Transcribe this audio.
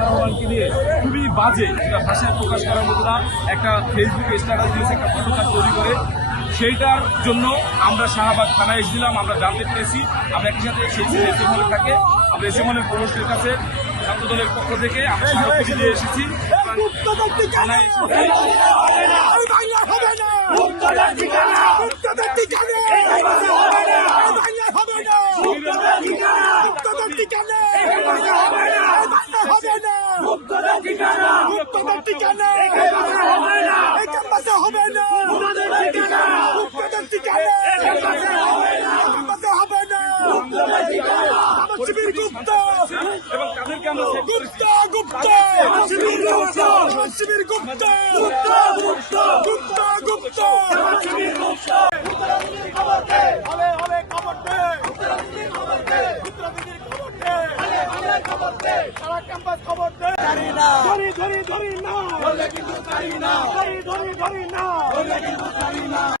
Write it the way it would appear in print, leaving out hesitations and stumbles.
রহমানকে নিয়ে খুবই বাজে, সেটা ভাষায় প্রকাশ করার মতো না, একটা ফেসবুকে স্ট্যাটাস দিয়েছে, একটা ফটোকার তৈরি করে। সেইটার জন্য আমরা শাহবাগ থানায় এসেছিলাম, আমরা জানতে পেরেছি, আমরা একই সাথে সেই এসএম হলে থাকে, আমরা এসএম হলের প্রবেশের কাছে ছাত্র দলের পক্ষ থেকে আমরা স্মারকলিপি দিয়ে এসেছি। থানায় এবং তাদেরকে আমরা ধরি না